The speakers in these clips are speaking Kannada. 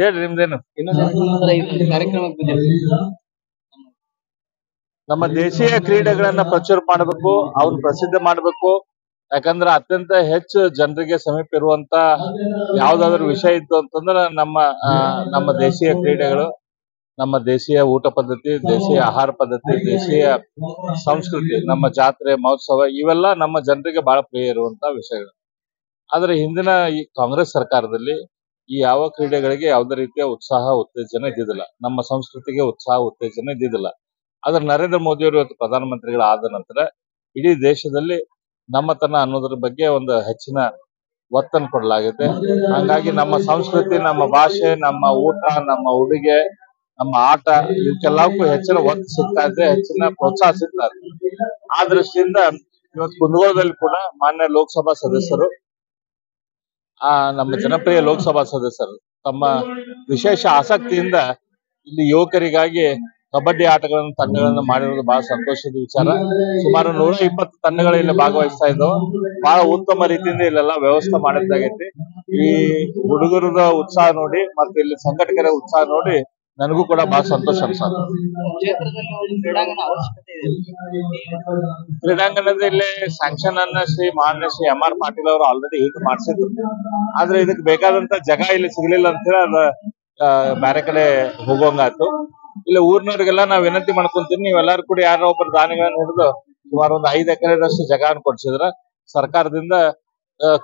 ಹೇಳ್ರಿ ನಿಮ್ದೇನು. ಕಾರ್ಯಕ್ರಮಕ್ಕೆ ನಮ್ಮ ದೇಶೀಯ ಕ್ರೀಡೆಗಳನ್ನ ಪ್ರಚುರ ಮಾಡಬೇಕು, ಅವನ್ನ ಪ್ರಸಿದ್ಧ ಮಾಡಬೇಕು. ಯಾಕಂದ್ರೆ ಅತ್ಯಂತ ಹೆಚ್ಚು ಜನರಿಗೆ ಸಮೀಪ ಇರುವಂತ ಯಾವ್ದಾದ್ರು ವಿಷಯ ಇತ್ತು ಅಂತಂದ್ರೆ ನಮ್ಮ ದೇಶೀಯ ಕ್ರೀಡೆಗಳು, ನಮ್ಮ ದೇಶೀಯ ಊಟ ಪದ್ಧತಿ, ದೇಶೀಯ ಆಹಾರ ಪದ್ಧತಿ, ದೇಶೀಯ ಸಂಸ್ಕೃತಿ, ನಮ್ಮ ಜಾತ್ರೆ ಮಹೋತ್ಸವ ಇವೆಲ್ಲ ನಮ್ಮ ಜನರಿಗೆ ಬಹಳ ಪ್ರಿಯ ಇರುವಂತ ವಿಷಯಗಳು. ಆದ್ರೆ ಹಿಂದಿನ ಈ ಕಾಂಗ್ರೆಸ್ ಸರ್ಕಾರದಲ್ಲಿ ಈ ಯಾವ ಕ್ರೀಡೆಗಳಿಗೆ ಯಾವುದೇ ರೀತಿಯ ಉತ್ಸಾಹ ಉತ್ತೇಜನ ಇದ್ದಿದ್ದಿಲ್ಲ, ನಮ್ಮ ಸಂಸ್ಕೃತಿಗೆ ಉತ್ಸಾಹ ಉತ್ತೇಜನ ಇದ್ದಿದ್ದಿಲ್ಲ. ಆದ್ರೆ ನರೇಂದ್ರ ಮೋದಿ ಅವರು ಇವತ್ತು ಪ್ರಧಾನಮಂತ್ರಿಗಳಾದ ನಂತರ ಇಡೀ ದೇಶದಲ್ಲಿ ನಮ್ಮತನ ಅನ್ನೋದ್ರ ಬಗ್ಗೆ ಒಂದು ಹೆಚ್ಚಿನ ಒತ್ತನ್ನು ಕೊಡಲಾಗಿದೆ. ಹಂಗಾಗಿ ನಮ್ಮ ಸಂಸ್ಕೃತಿ, ನಮ್ಮ ಭಾಷೆ, ನಮ್ಮ ಊಟ, ನಮ್ಮ ಉಡುಗೆ, ನಮ್ಮ ಆಟ ಇವಕ್ಕೆಲ್ಲಕ್ಕೂ ಹೆಚ್ಚಿನ ಒತ್ತು ಸಿಗ್ತಾ ಇದೆ, ಹೆಚ್ಚಿನ ಪ್ರೋತ್ಸಾಹ ಸಿಗ್ತಾ ಇದೆ. ಆ ದೃಷ್ಟಿಯಿಂದ ಇವತ್ತು ಕುಂದಗೋಳದಲ್ಲಿ ಕೂಡ ಮಾನ್ಯ ಲೋಕಸಭಾ ಸದಸ್ಯರು, ನಮ್ಮ ಜನಪ್ರಿಯ ಲೋಕಸಭಾ ಸದಸ್ಯರು ತಮ್ಮ ವಿಶೇಷ ಆಸಕ್ತಿಯಿಂದ ಇಲ್ಲಿ ಯುವಕರಿಗಾಗಿ ಕಬಡ್ಡಿ ತಂಡಗಳನ್ನು ಮಾಡಿರೋದು ಬಹಳ ಸಂತೋಷದ ವಿಚಾರ. ಸುಮಾರು 120 ತಂಡಗಳು ಇಲ್ಲಿ ಭಾಗವಹಿಸ್ತಾ ಇದ್ದವು. ಬಹಳ ಉತ್ತಮ ರೀತಿಯಿಂದ ಇಲ್ಲೆಲ್ಲ ವ್ಯವಸ್ಥೆ ಮಾಡಿದ್ದಾಗೈತಿ. ಈ ಹುಡುಗರದ ಉತ್ಸಾಹ ನೋಡಿ ಮತ್ತೆ ಇಲ್ಲಿ ಸಂಘಟಕರ ಉತ್ಸಾಹ ನೋಡಿ ನನಗೂ ಕೂಡ ಬಹಳ ಸಂತೋಷ ಅನ್ಸುತ್ತೆ. ಕ್ರೀಡಾಂಗಣದಲ್ಲಿ ಸ್ಯಾಂಕ್ಷನ್ ಅನ್ನ ಮಾನ್ಯ ಶ್ರೀ ಎಂ ಆರ್ ಪಾಟೀಲ್ ಅವರು ಆಲ್ರೆಡಿ ಇದು ಮಾಡಿಸಿದ್ರು. ಆದ್ರೆ ಇದಕ್ಕೆ ಬೇಕಾದಂತ ಜಾಗ ಇಲ್ಲಿ ಸಿಗ್ಲಿಲ್ಲ ಅಂತ ಹೇಳಿ ಅದ ಬೇರೆ ಕಡೆ ಹೋಗೋಂಗಾಯ್ತು. ಇಲ್ಲಿ ಊರಿನವ್ರಿಗೆಲ್ಲ ನಾವ್ ವಿನಂತಿ ಮಾಡ್ಕೊಂತೀನಿ, ನೀವೆಲ್ಲರೂ ಕೂಡ ಯಾರೋ ಒಬ್ಬರು ದಾನಿಗಳನ್ನ ಹಿಡಿದು ಸುಮಾರು ಒಂದು 5 ಎಕರೆದಷ್ಟು ಜಾಗವನ್ನು ಕೊಡ್ಸಿದ್ರ ಸರ್ಕಾರದಿಂದ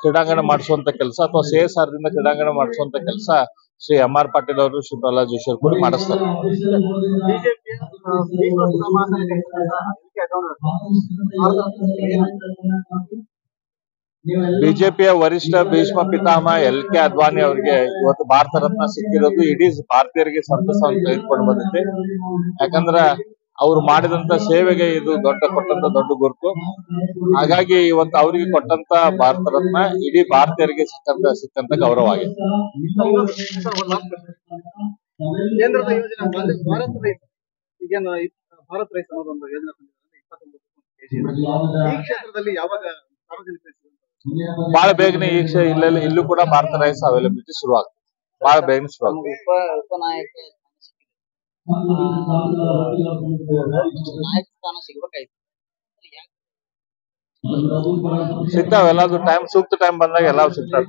ಕ್ರೀಡಾಂಗಣ ಮಾಡಿಸುವಂತ ಕೆಲಸ ಅಥವಾ CSR ದಿಂದ ಕ್ರೀಡಾಂಗಣ ಮಾಡಿಸುವಂತ ಕೆಲಸ ಶ್ರೀ ಎಂ ಆರ್ ಪಾಟೀಲ್ ಅವರು, ಶ್ರೀ ಪ್ರಹ್ಲಾದ್ ಜೋಶಿ ಅವರು ಕೂಡ ಮಾಡಿಸ್ತಾರೆ. ಬಿಜೆಪಿಯ ವರಿಷ್ಠ ಭೀಷ್ಮ ಪಿತಾಮಹ LK ಅದ್ವಾನಿ ಅವರಿಗೆ ಇವತ್ತು ಭಾರತ ರತ್ನ ಸಿಕ್ಕಿರೋದು ಇಡೀ ಭಾರತೀಯರಿಗೆ ಸಂತಸವನ್ನು ತೆಗೆದುಕೊಂಡು ಬಂದಿದೆ. ಯಾಕಂದ್ರ ಅವ್ರು ಮಾಡಿದಂತ ಸೇವೆಗೆ ಇದು ಕೊಟ್ಟಂತ ದೊಡ್ಡ ಗುರುತು. ಹಾಗಾಗಿ ಇವತ್ತು ಅವರಿಗೆ ಕೊಟ್ಟಂತ ಭಾರತ ರತ್ನ ಇಡೀ ಭಾರತೀಯರಿಗೆ ಸಿಕ್ಕಂತ ಗೌರವ ಆಗಿದೆ. ಕೇಂದ್ರದ ಯೋಜನೆ ಭಾರತ್ ರೈಸ್ ಅನ್ನೋದು ಒಂದು ಯೋಜನೆ ಈ ಕ್ಷೇತ್ರದಲ್ಲಿ ಯಾವಾಗ ಬಹಳ ಬೇಗನೆ ಇಲ್ಲೂ ಕೂಡ ಭಾರತ ರೈಸ್ ಅವೈಲಬಿಲಿಟಿ ಶುರು ಆಗ್ತದೆ. ಬಹಳ ಬೇಗನೆ ಶುರು ಆಗ್ತದೆ. ಉಪನಾಯಕ ಸ್ಥಾನ ಸಿಗ್ಬೇಕಾಯ್ತು. ಸಿಗ್ತಾವ ಎಲ್ಲಾದ್ರು ಟೈಮ್, ಸೂಕ್ತ ಟೈಮ್ ಬಂದಾಗ ಎಲ್ಲ ಸಿಗ್ತಾವ.